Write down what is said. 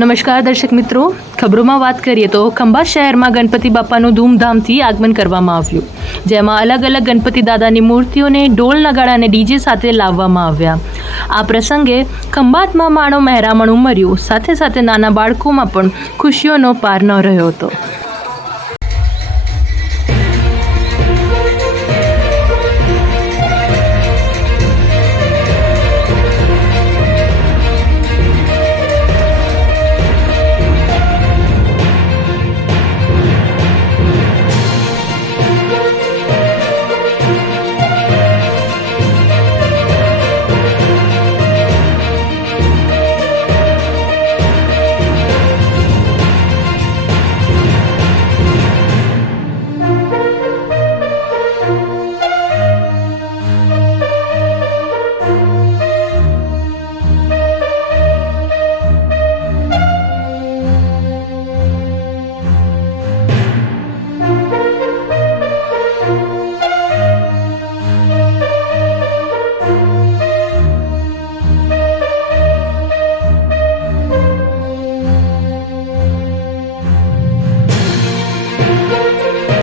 નમસ્કાર દર્શક મિત્રો, ખબરોમાં વાત કરીએ તો ખંભાત શહેરમાં ગણપતિ બાપાનું ધૂમધામથી આગમન કરવામાં આવ્યું, જેમાં અલગ અલગ ગણપતિ દાદાની મૂર્તિઓને ઢોલ નગાડા અને ડીજે સાથે લાવવામાં આવ્યા. આ પ્રસંગે ખંભાતમાં માણો મહેરામણ ઉમર્યું, સાથે સાથે નાના બાળકોમાં પણ ખુશીઓનો પાર ન રહ્યો હતો.